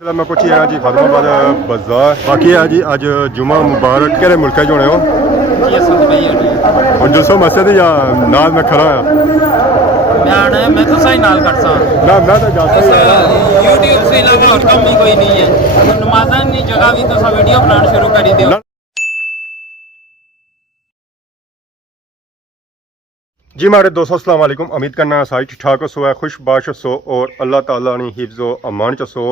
मैं पूछी है जी फातिमाबाद बाजार बाकी है जी आज जुमा मुबारक केड़े मुल्क च होने हो और जुलसो मस्जिद या नाल मैं खड़ा हां मैं तो सही नाल करता ना मैं तो जाता ही YouTube से इलावा और काम भी कोई नहीं है तो नमाज़न की जगह भी तो सब वीडियो बनाना शुरू कर दियो जी हमारे दोस्तों अस्सलाम वालेकुम। उम्मीद करना सारी ठीक ठाक हो सो है खुशबाश सो और अल्लाह ताला ने हिफ्ज़ो अमान च सो।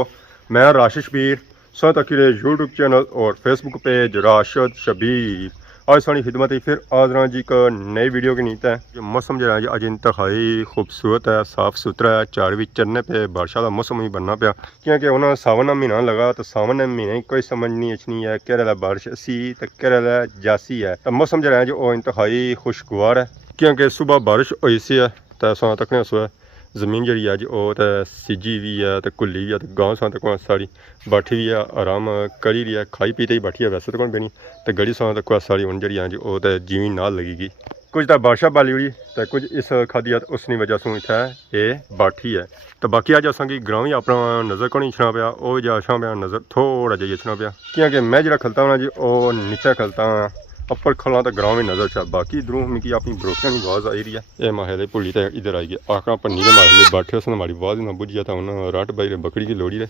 मैं राशिद शबीर सो तकीरे यूट्यूब चैनल और फेसबुक पेज राशिद शबीर आज सारी खिदमत ही फिर आजरा जी का नई वीडियो की नीत है। ये मौसम जो है जी अज इंतहाई खूबसूरत है, साफ़ सुथरा है। चार भी चढ़ने पे बारिश का मौसम ही बनना पाया क्योंकि उन्होंने सावन का महीना लगा तो सावन के महीने कोई समझ नहीं अचनी है केरला बारिश सी तो केरला जासी है। तो मौसम जो है जी वो इंतहाई खुशगवार है क्योंकि सुबह बारिश हुई सी है तो असां तकने सो जमीन जी है जी वो तो सिजी भी है तो कुल्ली भी है तो गांव सां तक सारी बैठी भी है आराम करी रही है खाई पीते ही बैठी है वैसे तो कौन बनी तो गली सां तक सारी हूँ जी है जी वो तो जीवी नाल लगेगी कुछ तो बारिशा बाली हुई तो कुछ इस खादी उसकी वजह से इतना ये बैठी है। तो बाकी अज असा की ग्रां भी अपना नज़र को नहीं छना पाया वो जा छा पाया नज़र थोड़ा जिहा छना पाया क्योंकि मैं जो खलता हूँ जी वो नीचे खलता हाँ अपर खला तो ग्रां में नजर चा बाकी इधरों मिगी अपनी बरोटियां की आवाज़ आई रही है। ये माहले भुली तो इधर आई गए आका पर नीले माहले बैठे उसने हमारी आवाज़ ना बुझ गया था उन्होंने रट बाई रे बकरी की लोड़ी रे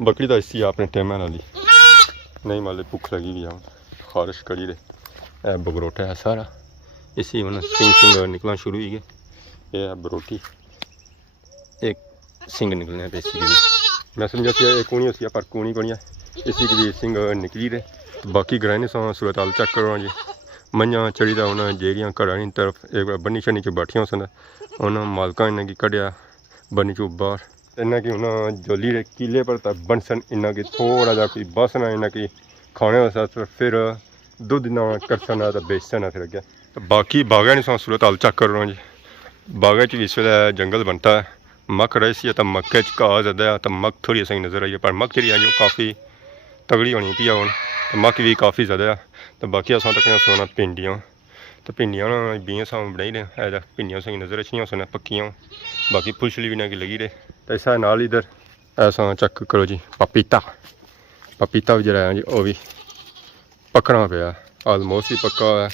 बकरी तो इसी अपने टाइम वाली नहीं माले भुख लगी हुई है खारिश करी रे बगरोटा है सारा इसी उन्हें सिंग सिंग निकलना शुरू ही गए ये है बरोटी एक सिंग निकलने पे इसी की मैं समझा सी एक कूनी होती है पर कूनी कोनी है इसी की सिंग निकली रहे। बाकी ग्रहणी सौ सूरत हाल चेक करो जी मंझा चढ़ी था उन्हें जेरियाँ घरानी तरफ एक बन्नी शनी च बैठिया सन उन्हें मालका इन्हें की कढ़िया बन्नी चो बाहर इन्हें की उन्हें जोली रे किले पर तक बनसन इन्हें की थोड़ा जा कोई बसना इन्हें की खाने वास्ते फिर दुध ना करसना तो बेचना फिर अगे। तो बाकी बागा नहीं सौ सूरत हाल चेक करो जी बागा च इस वे जंगल बनता है मक्क रही सी तो मक्के घाह ज़्यादा है तो मक्क थोड़ी असें नज़र आई है पर मक्क जी है जो काफ़ी तगड़ी होनी पी हूँ मक्क भी काफ़ी ज़्यादा है। तो बाकी असां तक सोना भिंडियाँ तो भिंडियाँ बीह सां बनाई रहे भिंडियां सही नज़र अच्छी सुना पक्कियाँ बाकी फुलछली भी ना की लगी रहे। तो ऐसा नाल इधर ऐसा चेक करो जी पपीता पपीता भी जरा जी वो भी पकना पाया आलमोस्ट ही पक्का है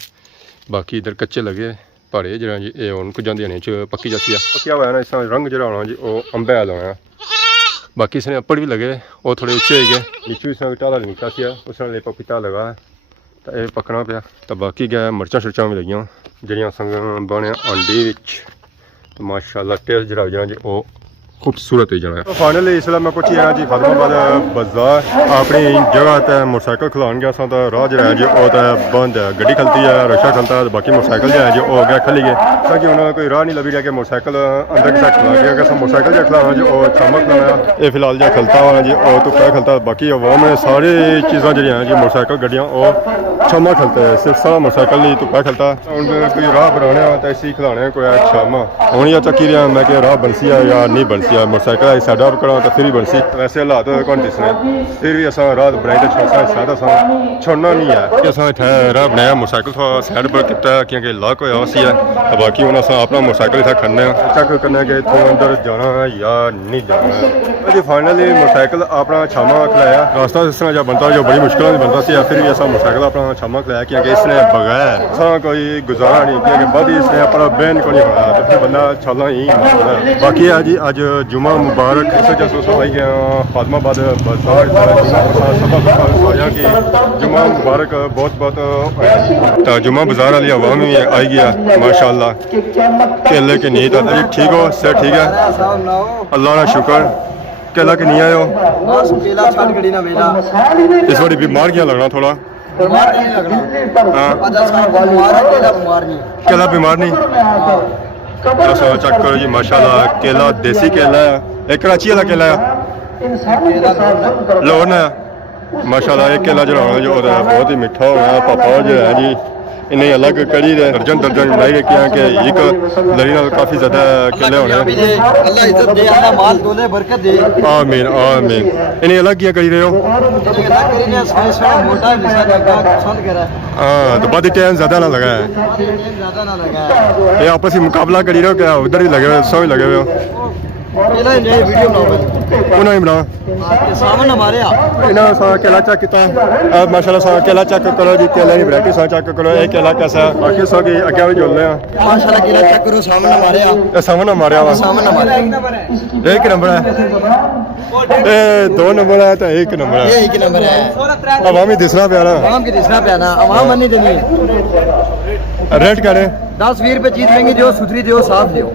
बाकी इधर कच्चे लगे पर ये जरा जी ये हूँ कुछ दिनों च पक्की जैसी है पक्या हुआ ना इस रंग जरा होना जी वो अंबे वाला होना बाकी इसने अप्पड़ भी लगे वो थोड़े उच्चे हो गए नीचू इस टाला निका सी उस पपीता लगा तो यह पकना पाया। तो बाकी गया मिर्चा शिर्चा भी लगियाँ जड़ियाँ संग बने अंडी तो माशाल्लाह टेस्ट जरा जी वो खूबसूरत हो जाना। तो फाइनली इसलिए मैं पूछी है जी फातिमाबाद बाजार अपनी जगह तो मोटरसाइकिल खिलान गया तो राह जो है जी वो तो बंद है गड्डी खलती है रक्षा खलता है बाकी मोटरसाइकिल जो है जी वो अगर खली गए ताकि उन्होंने कोई राह नहीं लभी रहा कि मोटरसाइकिल अंदर किसा खिला गया अगर मोटरसाइकिल जो खिलाना जी वो शाम खिलाया ये फिलहाल जो खलता हुआ जी वो तो पै खलता बाकी अवाम में सारी चीज़ा जी हैं जी मोटरसाइकिल गड्डियाँ वो छामा खलते हैं सिर्फ सारा मोटरसाइकिल नहीं तो पै खलता हूँ कोई राह बनाने तो इसी खिलाने कोई छामा हूँ या चक्की रहा मैं कि राह बनसी है या नहीं बनसी है मोटरसाइकिल साइडा करा तो फिर ही बनसी वैसे हालात कौन दिसने फिर भी असा रात बनाई तो सादा छोड़ना नहीं है कि असा इतना राह बनाया मोटरसाइकिल थोड़ा साइड पर किया क्योंकि लॉक होया सी है तो बाकी हूँ अस अपना मोटरसाइकिल इतना खड़ने चेक करने कि इतों अंदर जाना है या नहीं जाना है जी। फाइनली मोटरसाइकिल अपना छामा खिलाया रास्ता इस तरह जो बनता जो बड़ी मुश्किल से बनता सी फिर भी असा मोटरसाइकिल अपना छामा खिलाया क्योंकि इसने बगैर असा कोई गुजारा नहीं क्योंकि बाद इसने अपना बैन को नहीं होना तो फिर बंदा छाला ही बाकी है जी अज जुमा मुबारक इस जसो आई गया फातिमाबाद बाजार सारिया की जुमा मुबारक बहुत बहुत। तो जुमा बाजार वाली अवाम भी आई गया माशाल्लाह केले की नीयत है ठीक हो सर ठीक है अल्लाह का शुक्र केला की नहीं आयो इस बारी बीमार क्या लगना थोड़ा केला बीमार नहीं चेक करो जी माशाल्लाह केला देसी केला है एक कराची वाला केला है लोन है माशाल्लाह एक केला जो होना जो बहुत ही मीठा होना पापा जो है जी इन्हें अलग कड़ी दर्जन दर्जन बनाई रखी कि एक लड़ी काफ़ी ज़्यादा केले होने आमीन आमीन इन्हें अलग क्या करी रहे हो हाँ तो बाद टाइम ज़्यादा ना लगा है ये आपस में मुकाबला करी रहे हो क्या उधर ही लगे हुए सौ ही लगे हुए हो केला ये वीडियो बनाओ ਉਹਨਾਂ ਹੀ ਬਣਾ आपके सामने हमारे ਇਹਨਾਂ ਸਾ केला चेक ਕੀਤਾ माशाल्लाह सा केला चेक करो जी केले की वैरायटी सा चेक करो ये केला कैसा है बाकी सो की अगे भी जोड़ने हैं माशाल्लाह केला चेक करो सामने हमारे ये सामने मारिया वा सामने हमारे एक नंबर है ये 2 नंबर है तो एक नंबर ये है एक नंबर है अब हमें दिसना प्यारा आवाम की दिसना प्याना आवाम नहीं देनी रेट क्या है 10-20 रुपए चीज महंगी दियो सुथरी दियो साफ दियो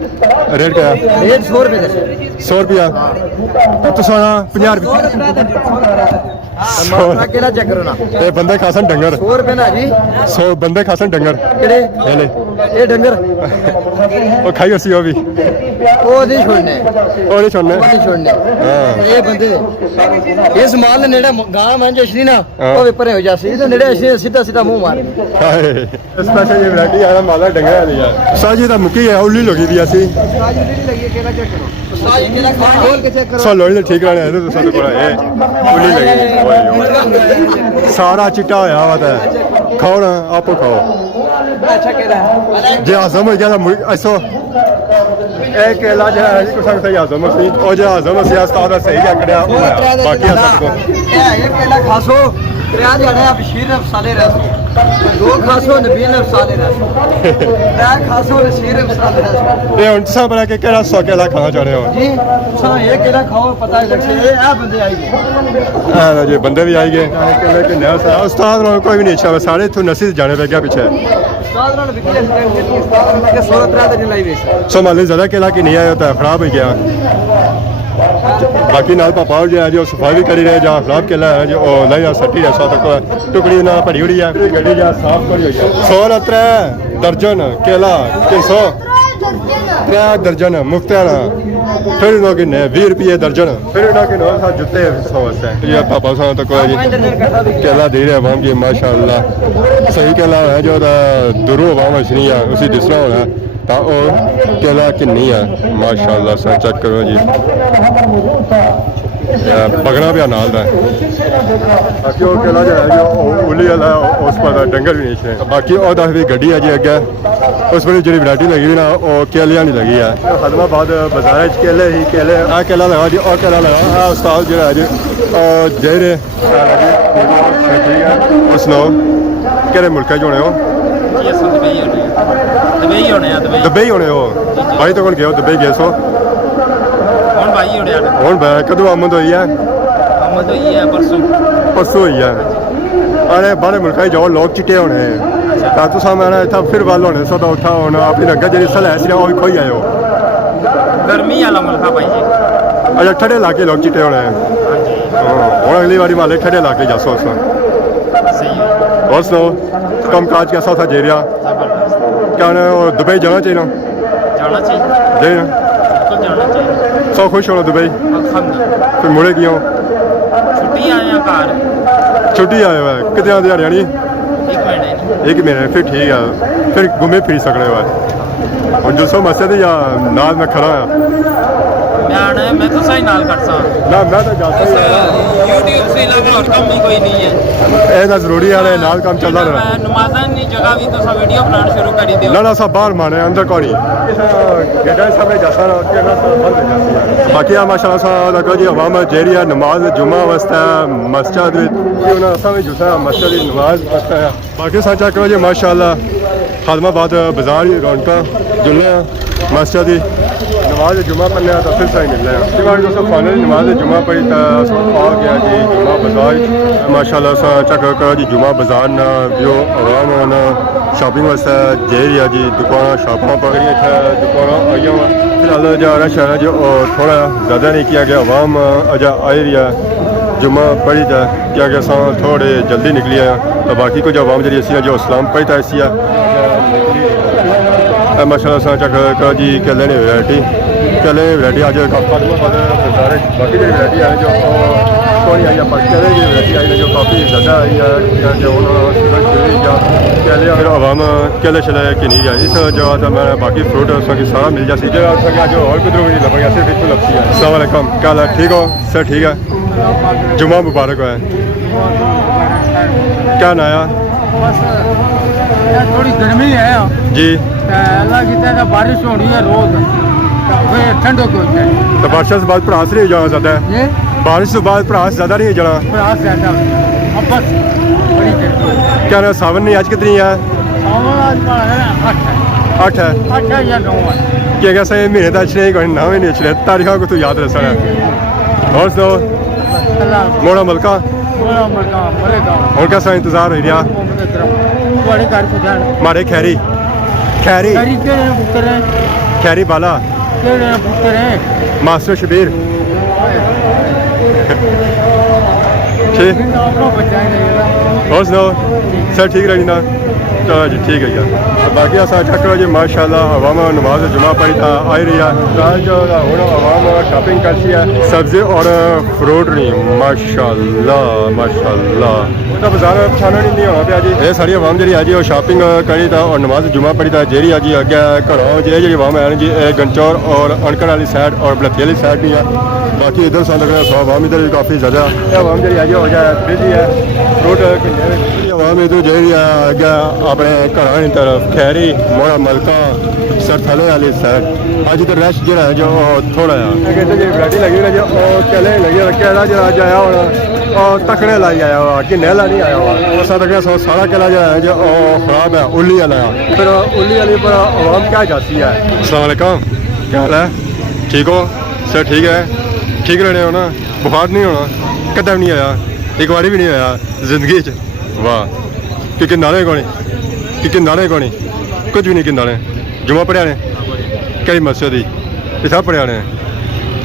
रेट क्या है रेट 100 रुपए दे 100 रुपया तो सोना 50 रुपया माशा केला चेक करो ना ये बंदे खासन डंगर 100 रुपए ना जी 100 बंदे खासन डंगर केड़े ले ले ये डंगर वो खाई उसी वो भी वो नहीं छोड़ने वो नहीं छोड़ने वो नहीं छोड़ने हाँ ये बंदे इस माल ने नेड़े गांव में जो श्री ना हाँ। वो परे हो जासी तो नेड़े ऐसे सीधा सीधा मुंह मार स्पेशल ये वैरायटी आया माला डंगर वाली है साजी दा मुकी है उल्ली लगी दी ऐसी आज नहीं लगी केला चेक करो आज केला खोल के चेक करो सो लोड़ी तो ठीक रहने है तो सब कोला है उल्ली लगी सारा चिट्टा होया हुआ था खाओ ना आप खाओ अच्छा केला है जे आजम हो गया ऐसो एक केला जो है कुछ सही आजम सी और जो आजम सी उस्ताद सही क्या करया बाकी सबको ये केला खासो त्रिया जाने आप शीर अफसाले रह दो खासो नबील अफसाले रह त्रिया खासो शीर अफसाले रह ये उन सब बना के केला 100 केला खाना चाह रहे हो जी सा ये केला खाओ पता है लग से ये आ बंदे आएंगे हाँ जी बंदे भी आएंगे केले के नया सा उस्ताद लोग कोई भी नहीं अच्छा सारे तो नसीब जाने पे क्या पीछे उस्ताद नाल बिकले उस्ताद के 100 त्रिया तक लाई वे सो माले ज्यादा केला की नहीं आया होता है खराब हो गया बाकी नाल पापा जो है जो सफाई भी करी रहे जहाँ खराब केला है जो नहीं सट्टी है सौ तक टुकड़ी ना भरी हुई है गड्डी जहाँ साफ करी हुई है 100 3 दर्जन केला 300 3 दर्जन मुफ्त है ना फिर लोग ने 20 रुपये दर्जन फिर ना के नो जूते 100 से ये पापा सौ तक जी केला दे रहे हैं की माशाल्लाह सही केला है जो दुरू अवाम नहीं है उसी दूसरा होना है ਤਾਂ ਉਹ केला किन्नी है माशाल्लाह सा चेक करो जी पगड़ा भी नाल दा बाकी वो केला जो है जो उली वाला उस पर डंगर भी नहीं है बाकी और दस भी गड्डी है जी अगे उस पर जी वैरायटी लगी हुई ना वो केलियां नहीं लगी है खदमाबाद बाजार केले ही केले आ केला लगा जी और केला लगा आ उस्ताद जो है जी और जेरे ठीक है और सुनाओ केड़े मुल्क च होने हो ਜੀ ਅਸੀਂ ਦੁਬਈ ਹੋਣੇ ਆ ਦੁਬਈ दुबई होने हो भाई तो कौन गए हो दुबई गए सो ਹੁਣ ਭਾਈ ਹੋਣੇ ਆ ਹੁਣ ਕਦੋਂ ਆਮਦ ਹੋਈ ਹੈ ਆਮਦ ਹੋਈ ਹੈ ਪਰਸੋਂ ਹੋਈ ਹੈ ਅਰੇ ਬਾਹਰ ਮੁਲਕਾਂ 'ਚ ਜਾਓ ਲੋਕ ਚਿੱਟੇ ਹੋਣੇ ਤਾਂ ਤੁਸੀਂ ਮੈਂ ਇੱਥੇ ਫਿਰ ਵੱਲ ਹੋਣੇ ਸੋ ਤਾਂ ਉੱਠਾ ਹੁਣ ਆਪਣੀ ਰੰਗਾ ਜਿਹੜੀ ਸਲੈਸ ਸੀ ਉਹ ਵੀ ਖੋਈ ਆਇਓ ਗਰਮੀ ਵਾਲਾ ਮੁਲਕ ਆ ਭਾਈ ਜੀ ਅੱਛਾ ਠੰਡੇ ਇਲਾਕੇ ਲੋਕ ਚਿੱਟੇ ਹੋਣੇ ਹਾਂਜੀ ਹੁਣ ਅਗਲੀ ਵਾਰੀ ਮਾਲੇ ਠੰਡੇ ਇਲਾਕੇ ਜਾਸੋ ਅਸਾਂ ਸਹੀ ਹੈ ਹੋਰ ਸੁਣਾਓ ਕੰਮ ਕਾਜ कैसा था जेरिया ਜ਼ਬਰਦਸਤ क्या और दुबई जाना चाहिए ना ਜਾਣਾ ਚਾਹੀਦਾ जी ਬਿਲਕੁਲ ਜਾਣਾ ਚਾਹੀਦਾ सौ खुश होना दुबई ਅਲਹਮਦੁਲਿਲਾ फिर मुड़े क्यों ਛੁੱਟੀ ਆਏ ਆ ਘਰ छुट्टी आए हुआ है कितने दिहाड़ियाँ नहीं ਇੱਕ ਮਹੀਨੇ ਦੀ एक महीने फिर ठीक है फिर घूमे फिर सकने वाले और जो सो मसद या नाल में खड़ा है ਮੈਂ ਆਣਾ ਮੈਂ ਤਾਂ ਸਹੀ ਨਾਲ ਕਰ ਸਕਦਾ ना मैं तो जाता ही है YouTube से इलावा और काम भी कोई नहीं है ਇਹ ਤਾਂ ਜ਼ਰੂਰੀ ਹੈ ਨਾਲ ਕੰਮ ਚੱਲਦਾ ਰਹਿਣਾ नमाज़ां नी जगह भी तो सब वीडियो बनाना शुरू कर दियो ਨਾ ਨਾ ਸਭ ਬਾਹਰ ਮਾਨੇ ਅੰਦਰ ਕੋਣੀ ਗੱਡਾ ਸਾਹਮਣੇ ਜਾਸਾ ਨਾ ਕਿ ਨਾ ਬੰਦ ਹੋ ਜਾਂਦੀ ਹੈ ਬਾਕੀ ਆ ਮਾਸ਼ਾਅੱਲਾ ਸਾ ਲਗਾ ਜੀ ਆਵਾਮ ਜਿਹੜੀ ਹੈ ਨਮਾਜ਼ ਜੁਮਾ ਵਾਸਤੇ ਮਸਜਿਦ ਵਿੱਚ ਉਹਨਾਂ ਸਾਹਮਣੇ ਜੁਸਾ ਮਸਜਿਦ ਦੀ ਨਮਾਜ਼ ਵਾਸਤੇ ਹੈ ਬਾਕੀ ਸਾਚਾ ਕਰੋ ਜੀ ਮਾਸ਼ਾਅੱਲਾ ਖਾਦਮਾਬਾਦ ਬਾਜ਼ਾਰ ਦੀ ਰੌਣਕਾਂ ਜੁਲਨੇ मस्जिद नमाज जुमा पढ़ने तो फिर सही मिलना है इसके बाद दोस्तों फाइनल नमाज जुमा पढ़ी तो आ गया जी जुमा बाजार माशाल्लाह सा चक करो जी जुमा बाजार ना जो आवाम ना शॉपिंग वास्ते जेरी है जी दुकान शॉपां पकड़ी है दुकान आई हुआ फिलहाल जो रश है जो थोड़ा ज़्यादा नहीं किया गया आवाम अजा आई रही है जुमा पढ़ी था क्या गया सा थोड़े जल्दी निकली है तो बाकी कुछ आवाम जी ऐसी जो इस्लाम पढ़ी था ऐसी माशाल्लाह सा चक जी केले ने वैरायटी केले वैरायटी आज काफ़ी सारे बाकी जो वैरायटी आई जो थोड़ी आई है केले की वैरायटी आई जो काफ़ी ज़्यादा आई है जो केले फिर आवाम केले शले की नहीं गया इस जगह तो मैं बाकी फ्रूट उसकी सारा मिल जाती जगह जो और कुछ भी नहीं लगा सिर्फ एक लगती है अस्सलाम वालेकुम क्या हाल है ठीक हो सर ठीक है जुमा मुबारक है क्या नया थोड़ी गर्मी है जी अल्लाह की तरह बारिश हो रही है रोज ठंडो को तो बारिश से बाद भड़ास नहीं जाना ज़्यादा है ये बारिश से बाद भड़ास ज़्यादा नहीं जाना प्रास ज्यादा अब बस बड़ी ठंडी क्या ना सावन नहीं आज कितनी है आज है 8 है 8 या 9 है क्या क्या सही महीने का अच्छे नहीं ना भी नहीं अच्छे तारीखों को तो याद रह सकता और तो अल्लाह मोड़ा मलका बोला मरेगा और कैसा इंतजार हो रहा बड़े घर को जान मारे खैरी खैरी करी के पुत्र है खैरी बाला के पुत्र है मास्टर शबीर ठीक आपको बचाएंगे और सुनाओ सर ठीक रही ना चलो जी ठीक है यार बाकी असा चक्कर जी माशाल्लाह अवाम नमाज जुमा पढ़ी था आई रही है जो हूँ अवाम शॉपिंग करती है सब्जी और फ्रूट नहीं माशाल्लाह माशाल्लाह तो बाजार पछाना नहीं होना पाया जी ये सारी अवाम जी है जी शॉपिंग करी था और नमाज जुमा पढ़ी था जेरी अजी अगे घरों जी अवाम है जी गंचौर और अणकड़ वाली साइड और बलथी वाली साइड नहीं है बाकी इधर सा लग रहा है अवाम इधर भी काफ़ी ज़्यादा अवाम जी है जी हो जाए बिजी है फ्रूट अवाम इधर जी है अगे अपने घर की तरफ खैरी मोड़ा मलका सरथले वाली साइड अज तो रश जो है जो थोड़ा है जी वैरायटी लगी हुई है जो केले लगी केला जो अज आया होना और तकड़े लाई आया हुआ कि नेला नहीं आया हुआ ऐसा तक सारा केला जो है जो खराब है उल्ली वाला फिर उल्ली वाली पर आवाम क्या जाती है अस्सलाम वालेकुम क्या हाल है ठीक हो सर ठीक है ठीक रहने हो ना बुखार नहीं होना कदम नहीं आया एक बारी भी नहीं आया जिंदगी च वाह क्योंकि नाले को नहीं क्योंकि नाले को नहीं कुछ भी नहीं कि नाले जुमा पढ़िया ने कई मस्जिद ही इतना पढ़िया ने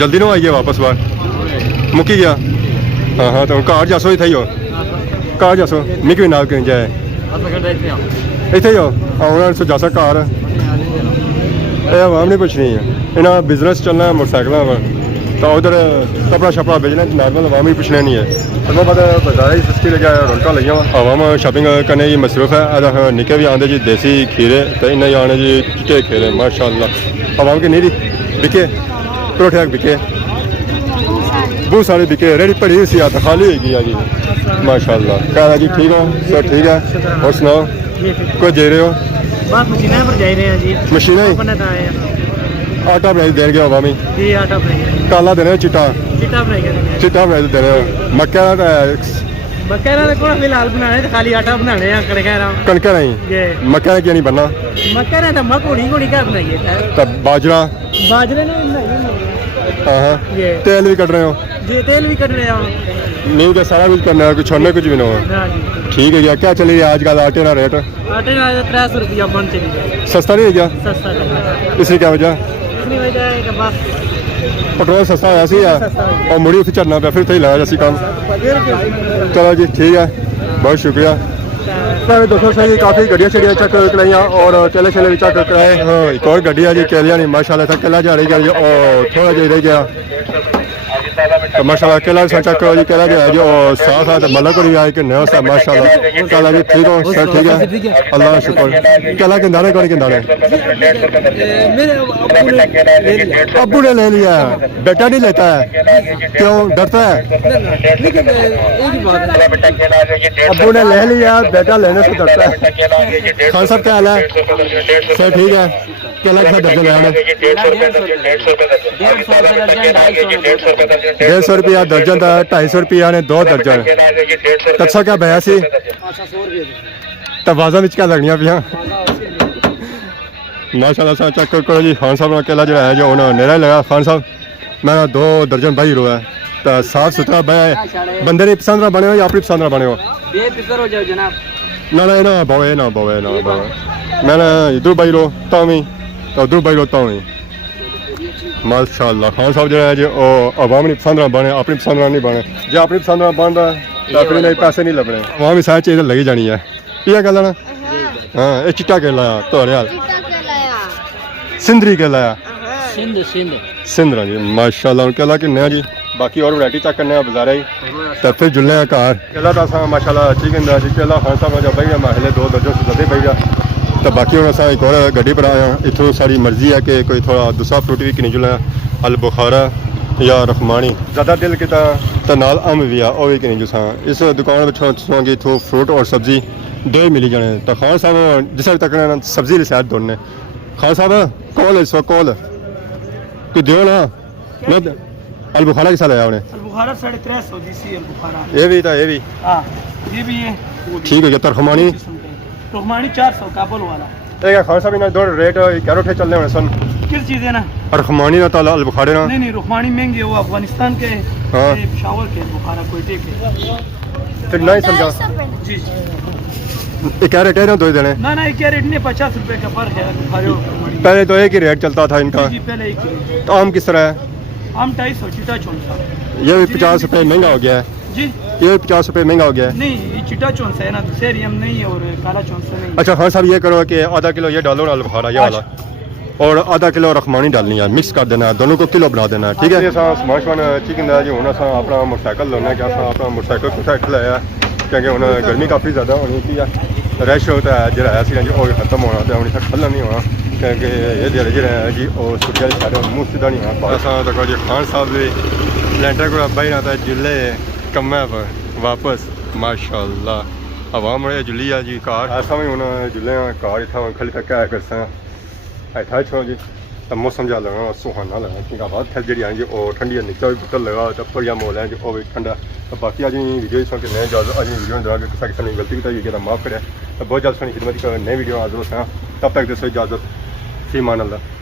जल्दी ना आइए वापस बाहर मुक्की गया हाँ हाँ तो घर जासो इतना ही हो घर जासो मिक भी नाल कहीं जाए इतना ही हो आना सो जासा घर आवाम नहीं पुछनी है इन्हें बिजनेस चलना है मोटरसाइकिलों पर तो उधर कपड़ा शपड़ा बेचना नॉर्मल आवाम ही पूछना नहीं है तो पता बाजार ही सस्ती लगे रौनक लगी आवाम शॉपिंग करने की मसरूफ है निके भी आते जी देसी खीरे तो इन्हें आने जी चिट्टे खीरे माशाल्लाह आवाम की नहीं बिके परोठे बिके बहुत सारे बिके रेडी पड़ी सी आत खाली होगी जी माशाल्लाह क्या है जी ठीक हो सर ठीक है और सुनाओ कोई दे रहे हो बस मशीन पर जा रहे हैं जी मशीन आटा बनाई दे गया आवामी जी आटा बनाइए काला देने चिट्टा चिट्टा बनाइए चिट्टा बनाई दे रहे हो मक्का मक्का ना को फिलहाल बनाने तो खाली आटा बनाने हैं कणका नहीं ये मक्का क्या नहीं बनना मक्का ना तो मकोड़ी कोड़ी क्या बनाइए तब बाजरा बाजरे ने बनाइए हाँ हाँ ये तेल भी कट रहे हो जी तेल भी कट रहे हो नहीं तो सारा कुछ करना है कुछ छोड़ने कुछ भी ना हो हाँ जी ठीक है क्या क्या चली है आजकल आटे का रेट आटे ना 300 रुपया बन चली जाए सस्ता नहीं है क्या सस्ता चल इसकी क्या वजह इतनी वजह है कि बस पेट्रोल सस्ता है ऐसी है और मुड़ी फिर चलना पे फिर तो ही लगा जैसी काम चलो जी ठीक है बहुत शुक्रिया दोस्तों सही काफ़ी गड्डियाँ शड्डियाँ चेक कराइया और केले शेले भी चेक कराए हाँ एक और गड्डी है जी केलिया नहीं माशाल्लाह था केला जा रही गया जी और थोड़ा जा रह गया तो माशाल्लाह केला भी चेक करो जी केला जो है जो साथ है तो मतलब को नहीं आए कि नहीं सा माशाल्लाह केला जी ठीक हो सर ठीक है अल्लाह का शुक्र केला के दाने कौन के दाने अबू ने ले लिया बेटा नहीं लेता है क्यों डरता है अबू ने ले लिया बेटा लेने से डरता है खान साहब क्या हाल है सर ठीक है केला कैसे दर्जन है 150 रुपया दर्जन था 250 रुपया ने 2 दर्जन अच्छा क्या बया सी तवाजा में क्या लगनिया पिया माशाल्लाह सा चेक करो जी खान साहब केला जो है जो उन्होंने नेरा लगा खान साहब मैं 2 दर्जन भाई रो है तो साफ सुथरा बया बंदे ने पसंद ना बने हो या अपनी पसंद ना बने हो बेफिक्र हो जाओ जनाब ना बोए ना बोए ना बोए मैंने इधर भाई रो तावी तो उधर भाई रो तावी माशाल्लाह खान साहब जो है जो अवाम नहीं पसंद ना बने अपनी पसंद ना नहीं बने जो अपनी पसंद ना बनता तो अपने नहीं पैसे नहीं लगने अवाम भी सारी चीज़ लगी जानी है ये गल ना हाँ ये चिट्टा केला तोड़े हाल सिंदरी केला सिंध सिंध सिंदरा जी माशाल्लाह केला किन्ने जी बाकी और वैरायटी चेक करने बाजारे ही तो फिर जुलने घर केला तो असा माशाल्लाह ठीक है जी केला खान साहब जब बही महले 2 दर्जन से ज़्यादा बही गया तो बाकी हम असा एक और गड्डी पर आए हैं इतों सारी मर्जी है कि कोई थोड़ा दूसरा फ्रूट भी किन्नी जुलना अल बुखारा या रखमानी ज़्यादा दिल किता तो नाल अम्ब भी आ वह भी किन्नी जुसा इस दुकान में इतों फ्रूट और सब्जी दो ही मिली जाने तो खान साहब जिस तक सब्जी लिसात दोनने खान साहब कॉल है इस वक्त कॉल तू दियो ना मैं अल बुखारा के साथ आया उन्हें बुखारा 350 जीसी है बुखारा ये भी हाँ ये भी है ठीक है तरखमानी रुखमानी 400 काबुल वाला एक खान साहब इन्हें दो रेट क्या रोटे चल रहे हैं सन किस चीज़ है ना तरखमानी ना ताला अल बुखारे ना नहीं रुखमानी महंगे वो अफगानिस्तान के हाँ। ये पेशावर के बुखारा कोयटे के फिर नहीं समझा जी ये क्या रेट है ना दो देने ना क्या रेट नहीं 50 रुपए का फर्क है बुखारे और रुखमानी पहले तो एक ही रेट चलता था इनका जी पहले एक ही तो आम किस तरह है आम 250 चिटा 400 ये भी 50 रुपये महंगा हो गया है जी ये भी 50 रुपये महंगा हो गया है नहीं ये चिटा 400 है ना दूसरे यम नहीं है और काला 400 नहीं अच्छा खान साहब ये करो कि आधा किलो ये डालो ना अल बुखारा ये वाला और आधा किलो रखमानी डालनी है मिक्स कर देना है दोनों को किलो बना देना है ठीक है समान समान चिकन है जी हूँ अस अपना मोटरसाइकिल लाने कि अपना मोटरसाइकिल कुछ लाया क्योंकि हूँ गर्मी काफ़ी ज़्यादा होनी थी रश होता है जो है जी वो खत्म होना तो हूँ इतना खल्ला नहीं होना क्योंकि ये दिहाड़े जो है जी और छुट्टियां सारे मुँह सीधा नहीं होना असा तो जी खान साहब भी लैंटर को बही ना जुल्ले कम्मै पर वापस माशाअल्लाह हवा मुड़े जुली है जी कार ऐसा भी हूँ जुल्ले कार इतना खली तक क्या कर ऐसा छोड़ो जी तो मौसम जा लगा सुहाना लगा क्योंकि हवा थल जी आएंगे और ठंडी नीचा भी पुतर लगा तो बढ़िया मोल है जो वो भी ठंडा तो बाकी आज वीडियो सुन के नए इजाजत आज वीडियो दौरा के किसी ने गलती की तो माफ़ करे तो बहुत जल्द सुनी खिदमत नई वीडियो हाजिर होता तब तक दसो इजाज़त फी मान अल्लाह।